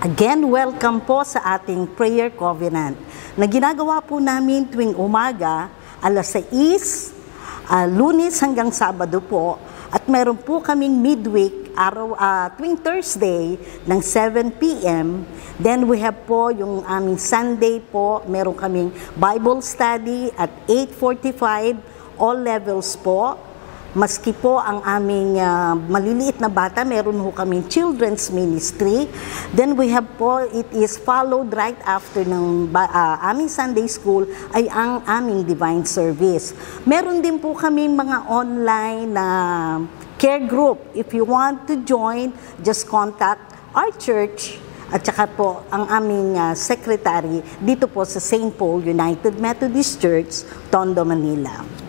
Again, welcome po sa ating prayer covenant na ginagawa po namin tuwing umaga, alas 6, Lunes hanggang Sabado po, at meron po kaming midweek tuwing Thursday ng 7 p.m. Then we have po yung aming Sunday po, meron kaming Bible study at 8:45, all levels po. Maski po ang aming maliliit na bata, meron po kaming children's ministry. Then we have po, it is followed right after ng aming Sunday school ay ang aming divine service. Meron din po kami mga online na care group. If you want to join, just contact our church at saka po ang aming secretary dito po sa St. Paul United Methodist Church, Tondo, Manila.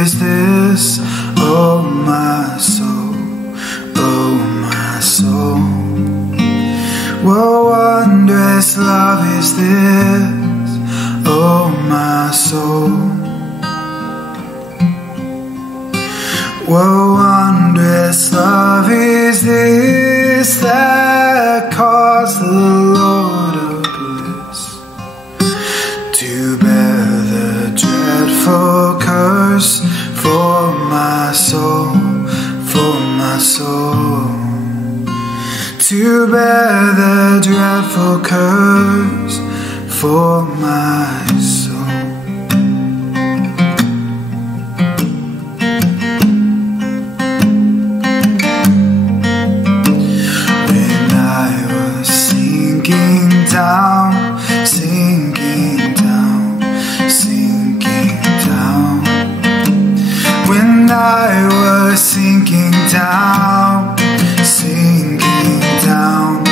Is this, oh my soul, oh my soul? What wondrous love is this, oh my soul? What wondrous love is this that caused the Lord of bliss to bear the dreadful curse for my soul, for my soul, to bear the dreadful curse for my soul. When I was sinking down, sinking down, sinking down. When I was sinking down, sinking down.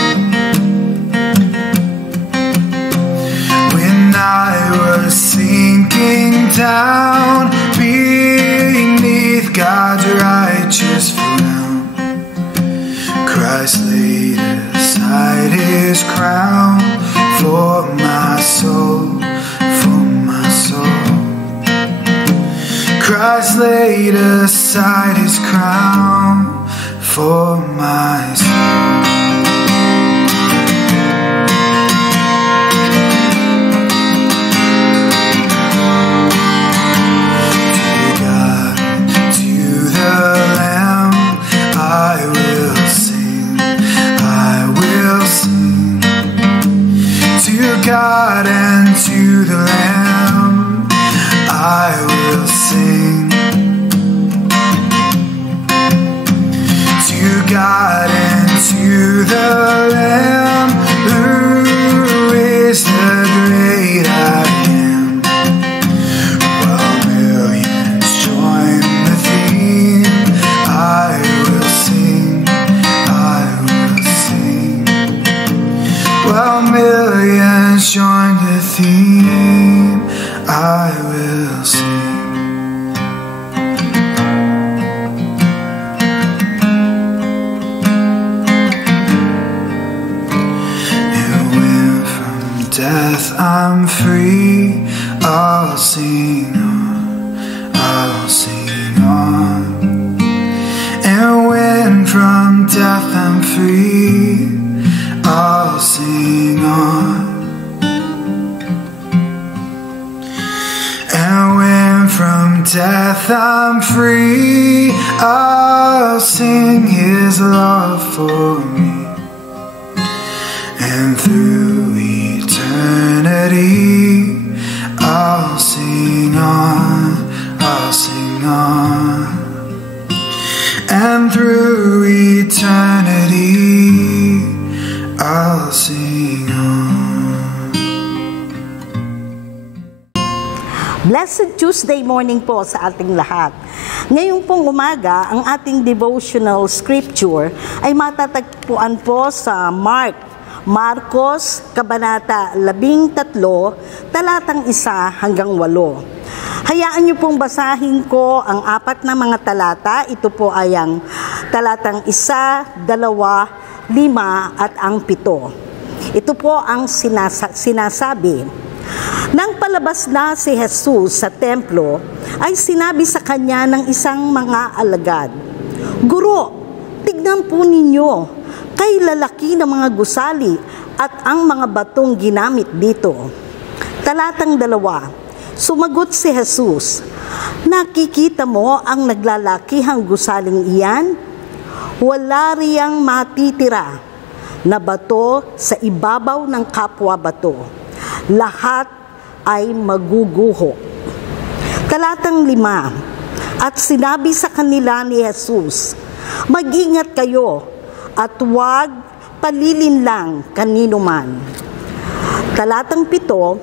When I was sinking down beneath God's righteous frown, Christ laid aside his crown for my soul, for my soul. Christ laid aside his crown for my soul. To God, to the Lamb, I will sing, I will sing. To God and to the Lamb, I will sing. To God and to the Lamb, who is the great I am. While millions join the theme, I will sing, I will sing. While millions join the theme, I will sing. And when from death I'm free, I'll sing on, I'll sing on. And when from death I'm free, I'll sing on. And when from death I'm free, I'll sing his love for me. And through eternity, I'll sing on, I'll sing on. And through eternity, I'll sing on. Blessed Tuesday morning po sa ating lahat. Ngayong pong umaga, ang ating devotional scripture ay matatagpuan po sa Marcos, Kabanata 13, talatang 1 hanggang 8. Hayaan niyo pong basahin ko ang 4 na mga talata. Ito po ay ang talatang 1, 2, 5 at ang 7. Ito po ang sinasabi. Nang palabas na si Jesus sa templo, ay sinabi sa kanya ng isang mga alagad, "Guro, tignan po ninyo, kay lalaki ng mga gusali at ang mga batong ginamit dito." Talatang 2, sumagot si Jesus, "Nakikita mo ang naglalakihang gusaling iyan? Wala riyang matitira na bato sa ibabaw ng kapwa bato. Lahat ay maguguho." Talatang 5, at sinabi sa kanila ni Jesus, "Mag-ingat kayo at huwag palilinlang kanino man." Talatang 7,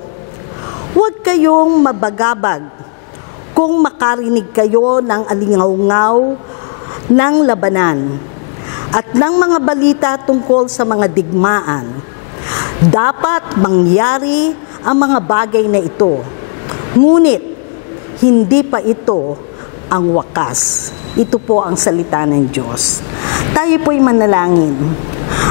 "Huwag kayong mabagabag kung makarinig kayo ng alingaw-ngaw ng labanan at ng mga balita tungkol sa mga digmaan. Dapat mangyari ang mga bagay na ito, ngunit hindi pa ito ang wakas." Ito po ang salita ng Diyos. Tayo po'y manalangin.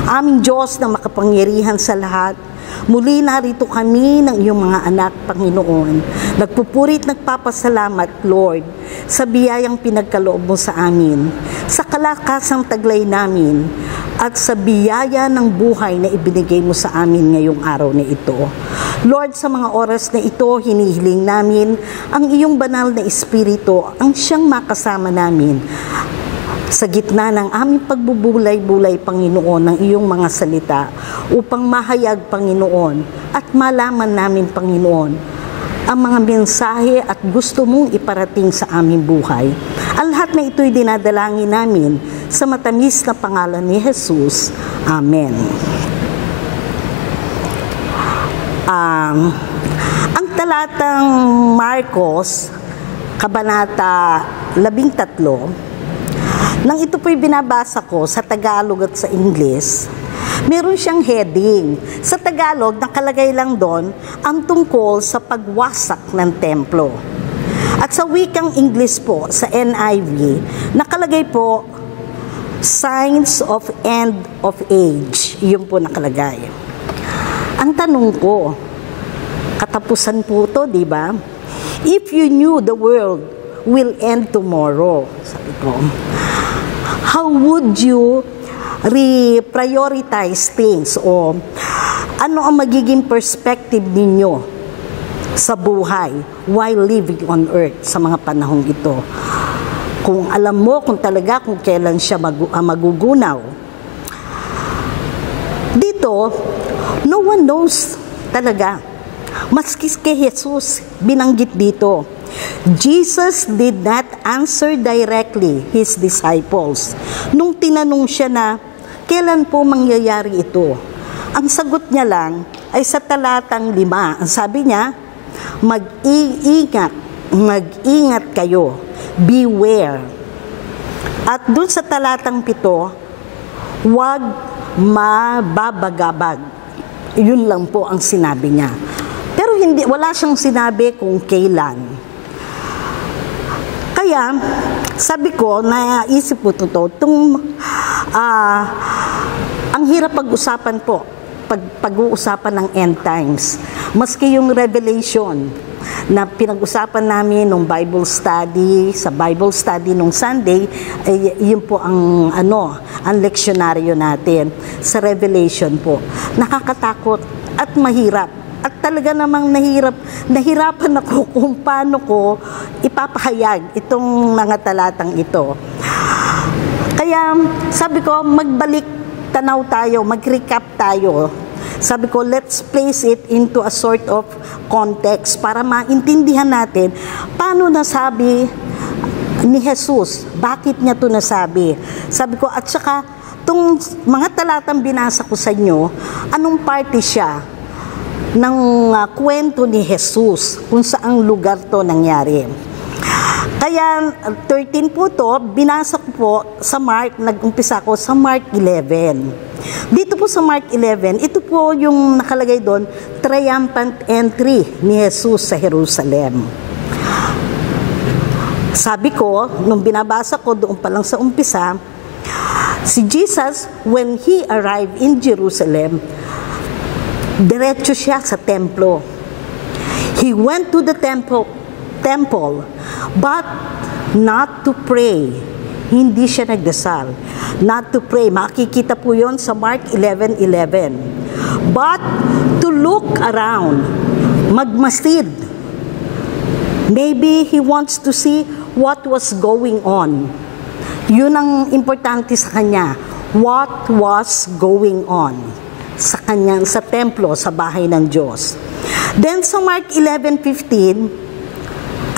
Aming Diyos na makapangyarihan sa lahat, muli narito kami ng iyong mga anak, Panginoon. Nagpupurit, nagpapasalamat, Lord, sa biyayang pinagkaloob mo sa amin, sa kalakasang taglay namin, at sa biyaya ng buhay na ibinigay mo sa amin ngayong araw na ito. Lord, sa mga oras na ito, hinihiling namin ang iyong banal na Espiritu, ang siyang makasama namin sa gitna ng aming pagbubulay-bulay, Panginoon, ng iyong mga salita, upang mahayag, Panginoon, at malaman namin, Panginoon, ang mga mensahe at gusto mong iparating sa aming buhay. Ang lahat na ito'y dinadalangin namin sa matamis na pangalan ni Jesus. Amen. Ang talatang Marcos, Kabanata 13, nang ito po'y binabasa ko sa Tagalog at sa Ingles, meron siyang heading. Sa Tagalog, nakalagay lang doon ang tungkol sa pagwasak ng templo. At sa wikang Ingles po, sa NIV, nakalagay po, "Signs of End of Age." Yun po nakalagay. Ang tanong ko, katapusan po to, di ba? If you knew the world will end tomorrow, sabi ko, how would you reprioritize things, o ano ang magiging perspective ninyo sa buhay while living on earth sa mga panahong ito? Kung alam mo kung talaga kung kailan siya magugunaw. Dito, no one knows talaga. Maski kay Jesus, binanggit dito, Jesus did not answer directly his disciples nung tinanong siya na, kailan po mangyayari ito? Ang sagot niya lang ay sa talatang 5. Ang sabi niya, mag-ingat kayo, beware. At dun sa talatang 7, huwag mababagabag. Yun lang po ang sinabi niya. Pero wala siyang sinabi kung kailan. Kaya, sabi ko, naisip ko ang hirap pag-usapan po, pag-uusapan ng end times. Maski yung Revelation na pinag-usapan namin nung Bible study, sa Bible study nung Sunday, yun po ang leksyonaryo natin sa Revelation po. Nakakatakot at mahirap. At talaga namang nahirapan ako kung paano ko ipapahayag itong mga talatang ito. Kaya sabi ko, magbalik tanaw tayo, mag-recap tayo. Sabi ko, let's place it into a sort of context para maintindihan natin paano nasabi ni Jesus, bakit niya ito nasabi. Sabi ko, at saka, itong mga talatang binasa ko sa inyo, anong party siya ng kwento ni Jesus, kung saang lugar to nangyari. Kaya 13 po to, binasa ko po sa Mark, nag-umpisa ko sa Mark 11. Dito po sa Mark 11, ito po yung nakalagay doon, triumphant entry ni Jesus sa Jerusalem. Sabi ko, nung binabasa ko doon pa lang sa umpisa, si Jesus, when he arrived in Jerusalem, diretso siya sa templo. He went to the temple, but not to pray. Hindi siya nagdasal. Not to pray. Makikita po yon sa Mark 11:11. But to look around, magmasid. Maybe he wants to see what was going on. Yun ang importante sa kanya. What was going on sa kanya, sa templo, sa bahay ng Diyos. Then sa Mark 11:15,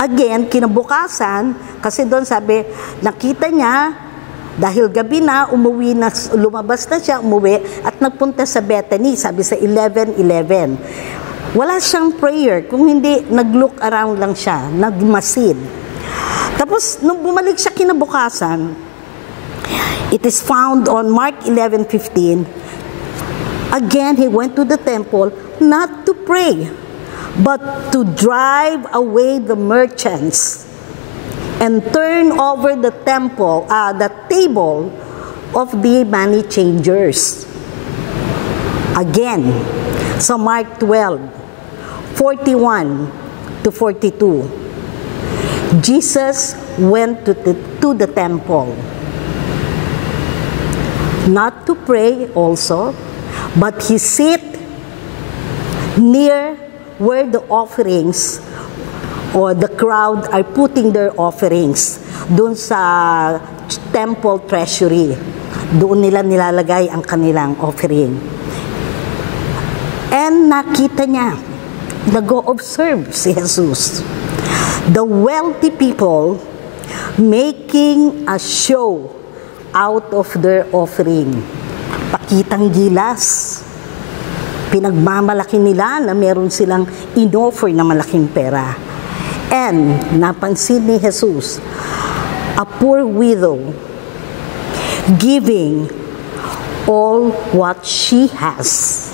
again, kinabukasan, kasi doon sabi, nakita niya, dahil gabi na, lumabas na siya, umuwi, at nagpunta sa Bethany, sabi sa 11:11. Wala siyang prayer, kung hindi, nag-look around lang siya, nagmasid. Tapos, nung bumalik siya kinabukasan, it is found on Mark 11:15, again, he went to the temple, not to pray, but to drive away the merchants and turn over the table of the money changers. Again, sa Mark 12:41-42, Jesus went to the temple, not to pray also, but he sit near where the offerings or the crowd are putting their offerings, doon sa temple treasury. Doon nila nilalagay ang kanilang offering. And nakita niya, nag-o-observe si Jesus, the wealthy people making a show out of their offering. Pakitang gilas. Pinagmamalaki nila na meron silang in-offer na malaking pera. And napansin ni Jesus, a poor widow giving all what she has.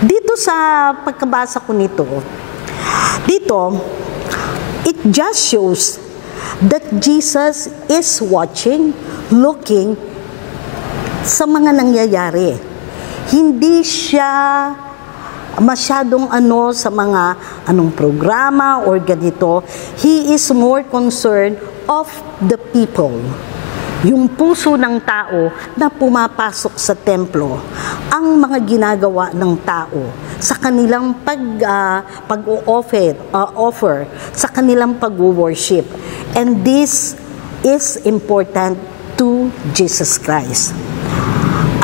Dito sa pagkabasa ko nito, it just shows that Jesus is watching, looking sa mga nangyayari. Hindi siya masyadong sa mga anong programa or ganito. He is more concerned of the people. Yung puso ng tao na pumapasok sa templo, ang mga ginagawa ng tao sa kanilang pag-offer, sa kanilang pag-worship. And this is important to Jesus Christ.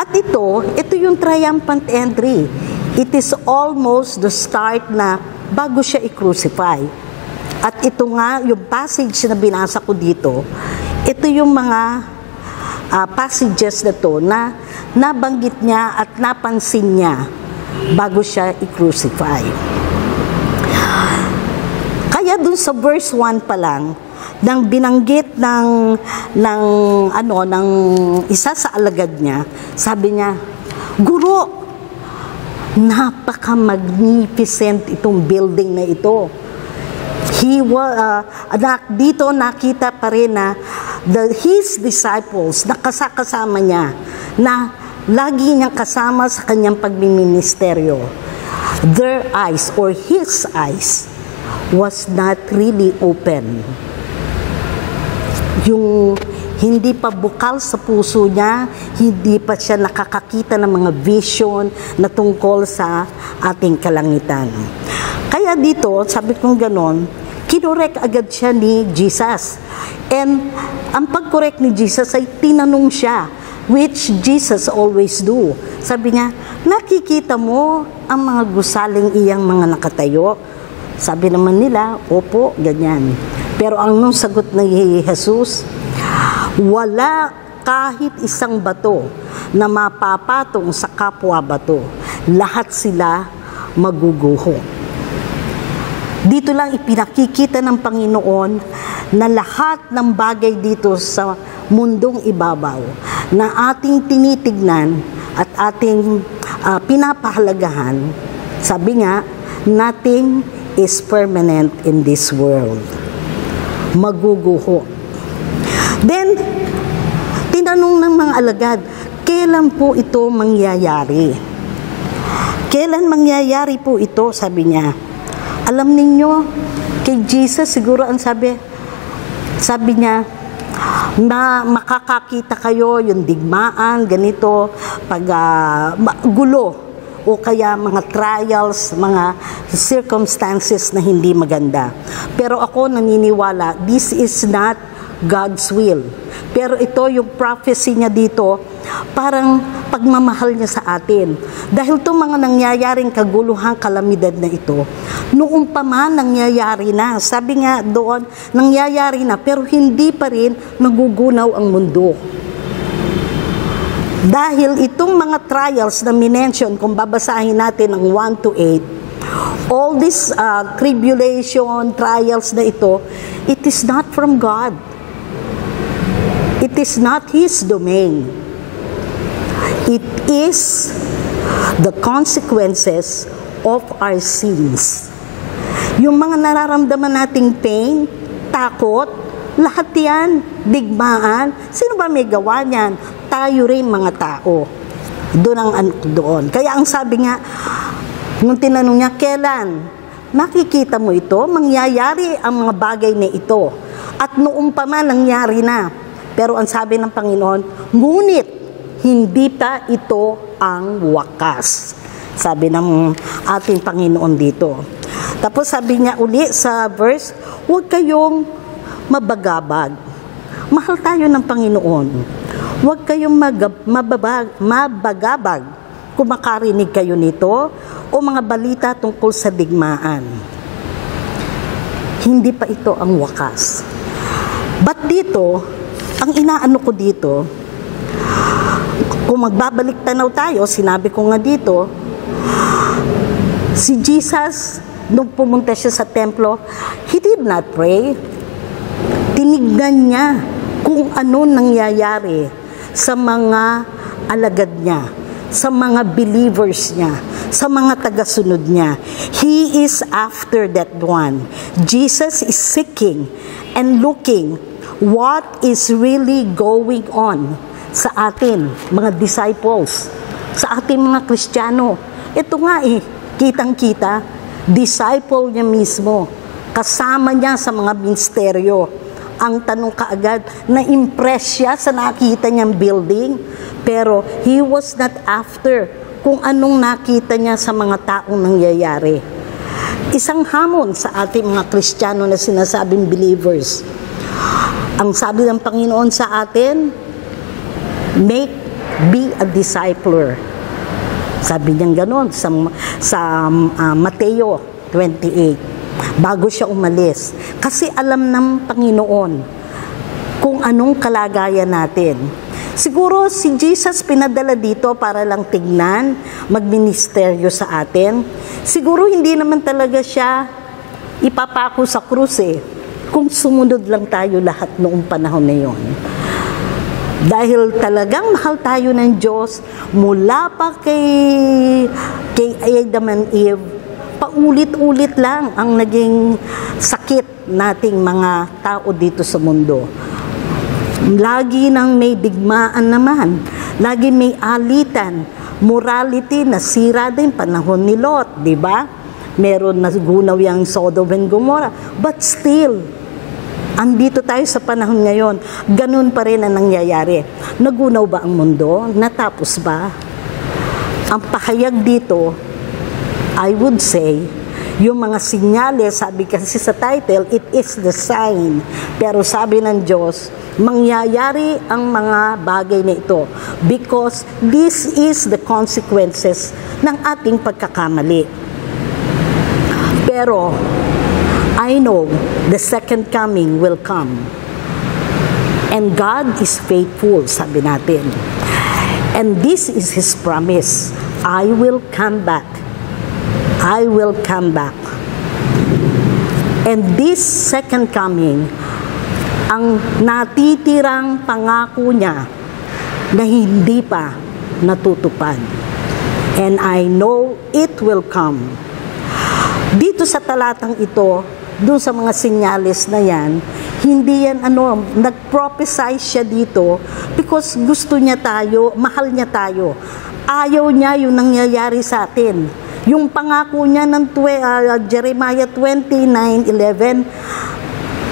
At ito yung triumphant entry. It is almost the start na bago siya i-crucify. At ito nga, yung passage na binasa ko dito, ito yung mga passages na to na nabanggit niya at napansin niya bago siya i-crucify. Kaya dun sa verse 1 pa lang, nang binanggit ng isa sa alagad niya, sabi niya, Guro, napaka-magnificent itong building na ito. Dito nakita pa rin na his disciples, nakasama niya, na lagi niyang kasama sa kanyang pagmiministeryo. Their eyes or his eyes was not really open. Yung hindi pa bukal sa puso niya, hindi pa siya nakakakita ng mga vision na tungkol sa ating kalangitan. Kaya dito, sabi kong ganon, kinorek agad siya ni Jesus. And ang pag-correct ni Jesus ay tinanong siya, which Jesus always do. Sabi niya, nakikita mo ang mga gusaling iyang mga nakatayo? Sabi naman nila, opo, ganyan. Pero ang nung sagot ni Jesus, wala kahit isang bato na mapapatong sa kapwa bato. Lahat sila maguguho. Dito lang ipinakikita ng Panginoon na lahat ng bagay dito sa mundong ibabaw na ating tinitignan at ating pinapahalagahan, sabi nga, nothing is permanent in this world. Maguguho. Then, tinanong ng mga alagad, kailan po ito mangyayari? Kailan mangyayari po ito, sabi niya. Alam ninyo, kay Jesus siguro ang sabi niya, na makakakita kayo yung digmaan, ganito, pag gulo, o kaya mga trials, mga circumstances na hindi maganda. Pero ako naniniwala, this is not God's will. Pero ito yung prophecy niya dito, parang pagmamahal niya sa atin. Dahil itong mga nangyayaring kaguluhang kalamidad na ito, noong pa man nangyayari na. Sabi nga doon, nangyayari na, pero hindi pa rin nagugunaw ang mundo. Dahil itong mga trials na minention, kung babasahin natin ang 1 to 8, all this tribulation, trials na ito, it is not from God. It is not His domain. It is the consequences of our sins. Yung mga nararamdaman nating pain, takot, lahat yan, digmaan, sino ba may gawa niyan? Tayo rin mga tao. Doon. Kaya ang sabi nga, nung tinanong niya, kailan? Makikita mo ito, mangyayari ang mga bagay na ito. At noong pa man, nangyari na. Pero ang sabi ng Panginoon, ngunit, hindi pa ito ang wakas. Sabi ng ating Panginoon dito. Tapos sabi niya uli sa verse, huwag kayong mabagabag. Mahal tayo ng Panginoon. Huwag kayong mabagabag kung makarinig kayo nito o mga balita tungkol sa digmaan. Hindi pa ito ang wakas. But dito, ang inaano ko dito, kung magbabalik tanaw tayo, sinabi ko nga dito, si Jesus, nung pumunta siya sa templo, He did not pray. Tinignan niya kung ano nangyayari sa mga alagad niya, sa mga believers niya, sa mga tagasunod niya. He is after that one. Jesus is seeking and looking what is really going on sa atin, mga disciples, sa ating mga Kristiyano. Ito nga kitang-kita, disciple niya mismo, kasama niya sa mga misteryo. Ang tanong kaagad, na-impress siya sa nakita niyang building, pero he was not after kung anong nakita niya sa mga taong nangyayari. Isang hamon sa ating mga Kristiyano na sinasabing believers. Ang sabi ng Panginoon sa atin, be a discipler. Sabi niya gano'n sa Mateo 28. Bago siya umalis. Kasi alam ng Panginoon kung anong kalagayan natin. Siguro si Jesus pinadala dito para lang tignan, magministeryo sa atin. Siguro hindi naman talaga siya ipapako sa krus kung sumunod lang tayo lahat noong panahon na yun. Dahil talagang mahal tayo ng Diyos mula pa kay Adam and Eve, paulit-ulit lang ang naging sakit nating mga tao dito sa mundo. Lagi nang may digmaan naman, lagi may alitan, morality na sira din panahon ni Lot, di ba? Meron na gunaw yung Sodom and Gomorrah, but still, andito tayo sa panahon ngayon, ganun pa rin ang nangyayari. Nagunaw ba ang mundo? Natapos ba? Ang pahayag dito, I would say, yung mga sinyales, sabi kasi sa title, it is the sign. Pero sabi ng Diyos, mangyayari ang mga bagay na ito because this is the consequences ng ating pagkakamali. Pero, I know the second coming will come. And God is faithful, sabi natin. And this is His promise. I will come back. I will come back. And this second coming, ang natitirang pangako niya na hindi pa natutupad. And I know it will come. Dito sa talatang ito, doon sa mga senyales na yan, hindi yan nag-prophesy siya dito because gusto niya tayo, mahal niya tayo. Ayaw niya yung nangyayari sa atin. Yung pangako niya ng Jeremiah 29:11,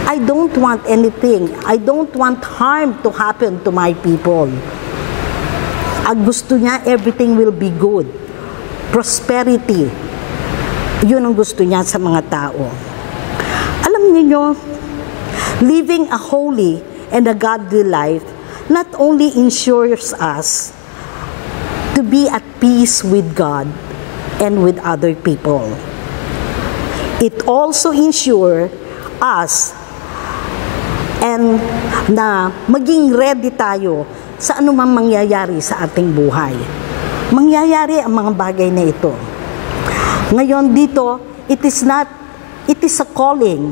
I don't want anything. I don't want harm to happen to my people. Ang gusto niya, everything will be good. Prosperity. Yun ang gusto niya sa mga tao. Alam niyo, living a holy and a godly life not only ensures us to be at peace with God and with other people. It also ensures us and na maging ready tayo sa anumang mangyayari sa ating buhay. Mangyayari ang mga bagay na ito. Ngayon dito, it is a calling.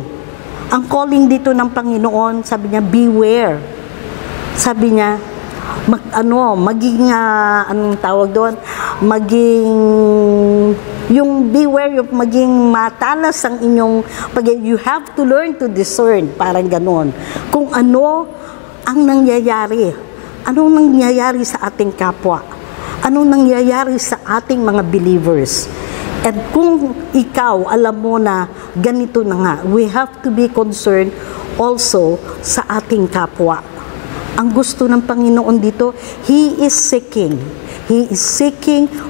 Ang calling dito ng Panginoon, sabi niya, beware. Sabi niya, maging, anong tawag doon? Yung beware, yung maging matalas ang inyong, you have to learn to discern, parang ganon. Kung ano ang nangyayari, anong nangyayari sa ating kapwa, anong nangyayari sa ating mga believers. At kung ikaw, alam mo na ganito na nga, we have to be concerned also sa ating kapwa. Ang gusto ng Panginoon dito, He is seeking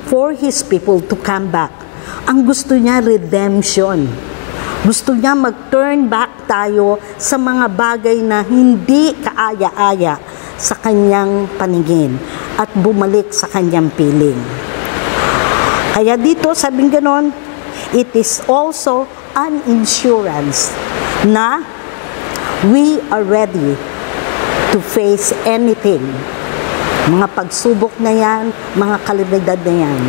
for His people to come back. Ang gusto niya, redemption. Gusto niya mag-turn back tayo sa mga bagay na hindi kaaya-aya sa kanyang paningin at bumalik sa kanyang piling. Kaya dito, sabing ganon, it is also an insurance na we are ready to face anything. Mga pagsubok na yan, mga kalamidad na yan.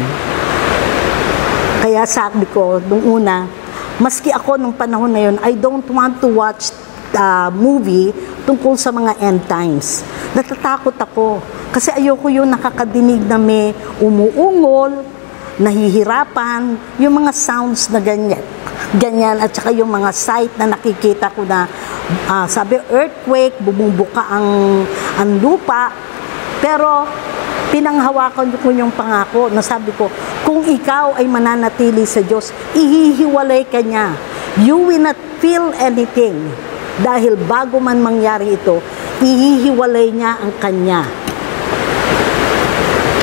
Kaya sabi ko, nung una, maski ako nung panahon na yun, I don't want to watch movie tungkol sa mga end times. Natatakot ako. Kasi ayoko yung nakakadinig na may umuungol, nahihirapan, yung mga sounds na ganyan, at saka yung mga sight na nakikita ko na sabi earthquake, bumubuka ang lupa, pero pinanghawakan ko yung pangako na sabi ko, kung ikaw ay mananatili sa Diyos, ihihiwalay ka niya. You will not feel anything dahil bago man mangyari ito, ihihiwalay niya ang kanya.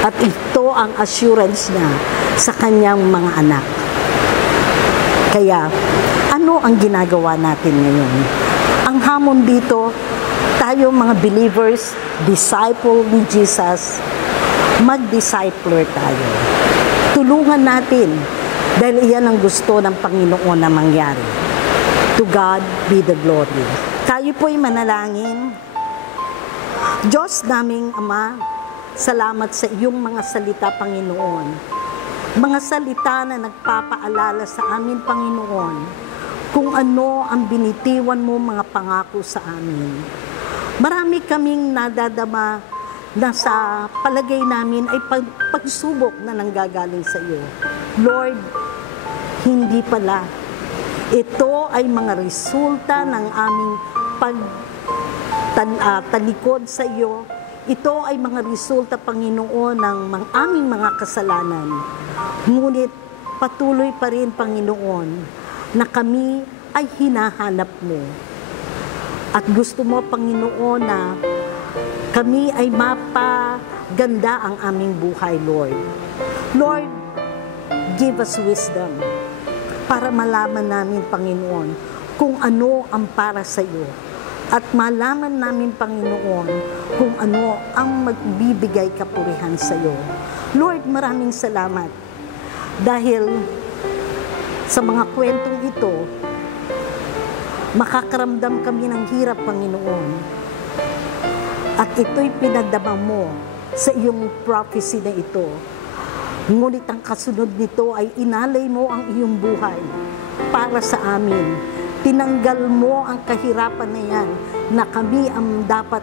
At ito ang assurance niya sa kanyang mga anak. Kaya, ano ang ginagawa natin ngayon? Ang hamon dito, tayo mga believers, disciple ni Jesus, mag-discipler tayo. Tulungan natin dahil iyan ang gusto ng Panginoon na mangyari. To God be the glory. Tayo po'y manalangin. Diyos naming Ama, salamat sa iyong mga salita, Panginoon. Mga salita na nagpapaalala sa amin, Panginoon, kung ano ang binitiwan mo mga pangako sa amin. Marami kaming nadadama na sa palagay namin ay pagsubok na nanggagaling sa iyo. Lord, hindi pala. Ito ay mga resulta ng aming talikod sa iyo. Ito ay mga resulta, Panginoon, ng aming mga kasalanan. Ngunit patuloy pa rin, Panginoon, na kami ay hinahanap mo. At gusto mo, Panginoon, na kami ay mapaganda ang aming buhay, Lord. Lord, give us wisdom para malaman namin, Panginoon, kung ano ang para sa iyo. At malaman namin, Panginoon, kung ano ang magbibigay kapurihan sa iyo. Lord, maraming salamat. Dahil sa mga kwentong ito, makakaramdam kami ng hirap, Panginoon. At ito'y pinagdama mo sa iyong prophecy na ito. Ngunit ang kasunod nito ay inalay mo ang iyong buhay para sa amin. Tinanggal mo ang kahirapan na yan na kami ang dapat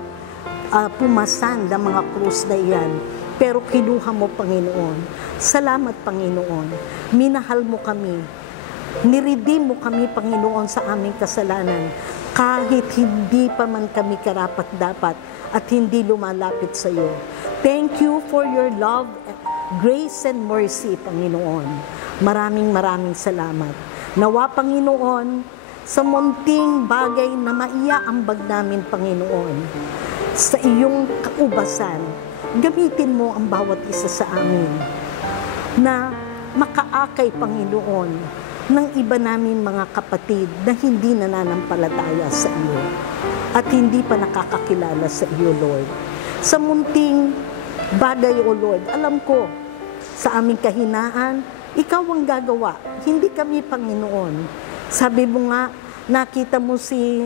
pumasan ng mga krus na iyan. Pero kinuha mo, Panginoon. Salamat, Panginoon. Minahal mo kami. Niredeem mo kami, Panginoon, sa aming kasalanan, kahit hindi pa man kami karapat-dapat at hindi lumalapit sa iyo. Thank you for your love, grace, and mercy, Panginoon. Maraming salamat. Nawa, Panginoon, sa munting bagay na maiaambag namin, Panginoon, sa iyong kaubasan, gamitin mo ang bawat isa sa amin na makaakay, Panginoon, ng iba namin mga kapatid na hindi nananampalataya sa iyo at hindi pa nakakakilala sa iyo, Lord. Sa munting bagay, O Lord, alam ko, sa aming kahinaan, ikaw ang gagawa, hindi kami, Panginoon. Sabi mo nga, nakita mo si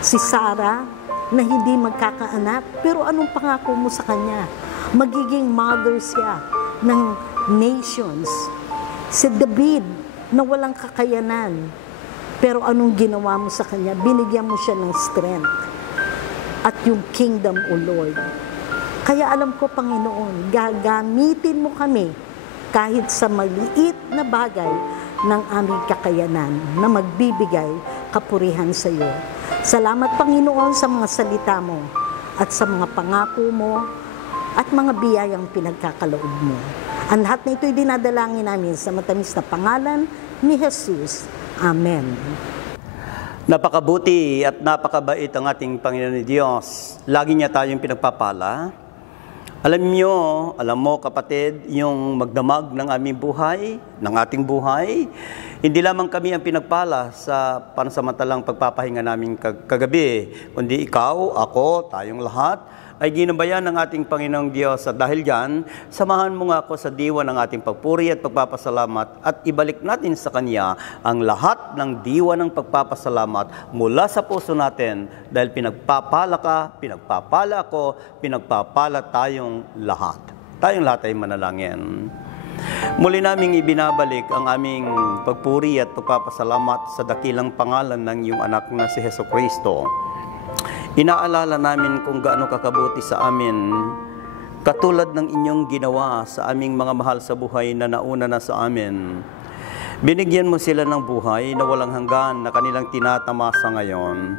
Sarah na hindi magkakaanak, pero anong pangako mo sa kanya? Magiging mother siya ng nations. Si David na walang kakayanan, pero anong ginawa mo sa kanya? Binigyan mo siya ng strength at yung kingdom, O Lord. Kaya alam ko, Panginoon, gagamitin mo kami kahit sa maliit na bagay ng aming kakayanan na magbibigay kapurihan sa iyo. Salamat, Panginoon, sa mga salita mo at sa mga pangako mo at mga biyayang pinagkakaloob mo. Ang lahat na ito'y dinadalangin namin sa matamis na pangalan ni Jesus. Amen. Napakabuti at napakabait ang ating Panginoon Diyos. Lagi niya tayong pinagpapala. Alam mo kapatid, yung magdamag ng aming buhay, ng ating buhay, hindi lamang kami ang pinagpala sa pansamantalang pagpapahinga namin kagabi, kundi ikaw, ako, tayong lahat, ay ginabayan ng ating Panginoong Diyos. At dahil dyan, samahan mo nga ako sa diwa ng ating pagpuri at pagpapasalamat at ibalik natin sa Kanya ang lahat ng diwa ng pagpapasalamat mula sa puso natin dahil pinagpapala ka, pinagpapala ako, pinagpapala tayong lahat. Tayong lahat ay manalangin. Muli naming ibinabalik ang aming pagpuri at pagpapasalamat sa dakilang pangalan ng iyong anak na si Jesucristo. Inaalala namin kung gaano kakabuti sa amin, katulad ng inyong ginawa sa aming mga mahal sa buhay na nauna na sa amin. Binigyan mo sila ng buhay na walang hanggan na kanilang tinatamasa ngayon.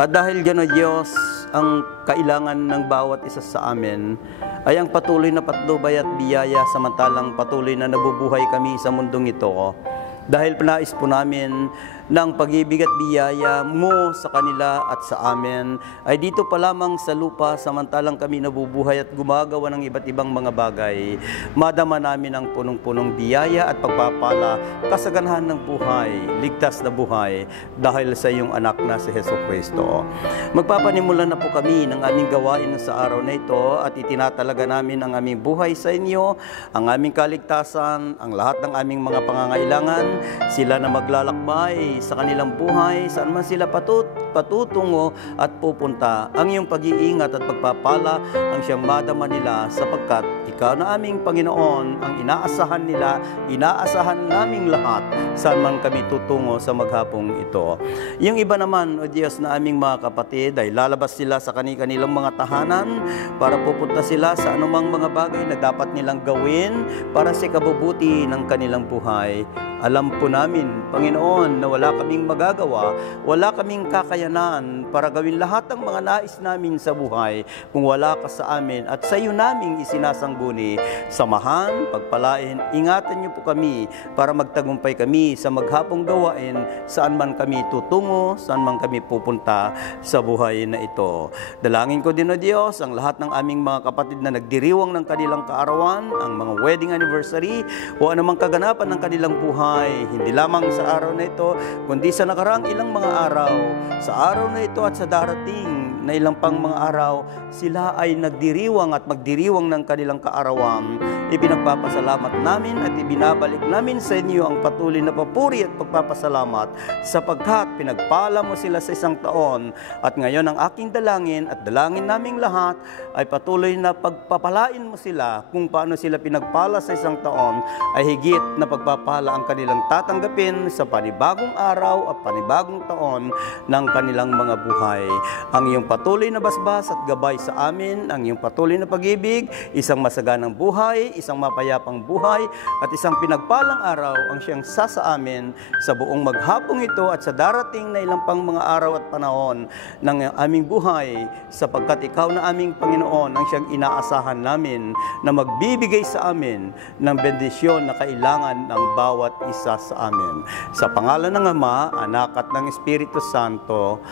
At dahil gano'n, Diyos, ang kailangan ng bawat isa sa amin ay ang patuloy na patnubay at biyaya samantalang patuloy na nabubuhay kami sa mundong ito. Dahil nais po namin ng pag-ibig at biyaya mo sa kanila at sa amin ay dito pa lamang sa lupa samantalang kami nabubuhay at gumagawa ng iba't ibang mga bagay. Madama namin ang punong-punong biyaya at pagpapala, kasaganahan ng buhay, ligtas na buhay dahil sa iyong anak na si Jesucristo. Magpapanimulan na po kami ng aming gawain sa araw na ito at itinatalaga namin ang aming buhay sa inyo, ang aming kaligtasan, ang lahat ng aming mga pangangailangan, sila na maglalakbay sa kanilang buhay, saan man sila patutungo at pupunta. Ang iyong pag-iingat at pagpapala ang siyang madama nila sapagkat ikaw na aming Panginoon ang inaasahan nila, inaasahan naming lahat saan man kami tutungo sa maghapong ito. Yung iba naman, O Diyos, na aming mga kapatid ay lalabas sila sa kanilang mga tahanan para pupunta sila sa anumang mga bagay na dapat nilang gawin para sa kabubuti ng kanilang buhay. Alam po namin, Panginoon, na wala kaming magagawa, wala kaming kakayanan para gawin lahat ng mga nais namin sa buhay kung wala ka sa amin at sa iyo naming isinasangguni. Samahan, pagpalain, ingatan niyo po kami para magtagumpay kami sa maghapong gawain saan man kami tutungo, saan man kami pupunta sa buhay na ito. Dalangin ko din, O Diyos, ang lahat ng aming mga kapatid na nagdiriwang ng kanilang kaarawan, ang mga wedding anniversary o anumang kaganapan ng kanilang buhay, hindi lamang sa araw na ito, kundi sa nakaraang ilang mga araw. Sa araw na ito at sa darating na ilang pang mga araw, sila ay nagdiriwang at magdiriwang ng kanilang kaarawan. Ipinagpapasalamat namin at ibinabalik namin sa inyo ang patuloy na papuri at pagpapasalamat sapagkat pinagpala mo sila sa isang taon. At ngayon ang aking dalangin at dalangin naming lahat ay patuloy na pagpapalain mo sila kung paano sila pinagpala sa isang taon ay higit na pagpapala ang kanilang tatanggapin sa panibagong araw at panibagong taon ng kanilang mga buhay. Ang iyong patuloy na basbas at gabay sa amin, ang iyong patuloy na pag-ibig, isang masaganang buhay, isang mapayapang buhay, at isang pinagpalang araw ang siyang sa amin sa buong maghapong ito at sa darating na ilang pang mga araw at panahon ng aming buhay, sapagkat ikaw na aming Panginoon ang siyang inaasahan namin na magbibigay sa amin ng bendisyon na kailangan ng bawat isa sa amin. Sa pangalan ng Ama, Anak at ng Espiritu Santo.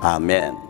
Amen.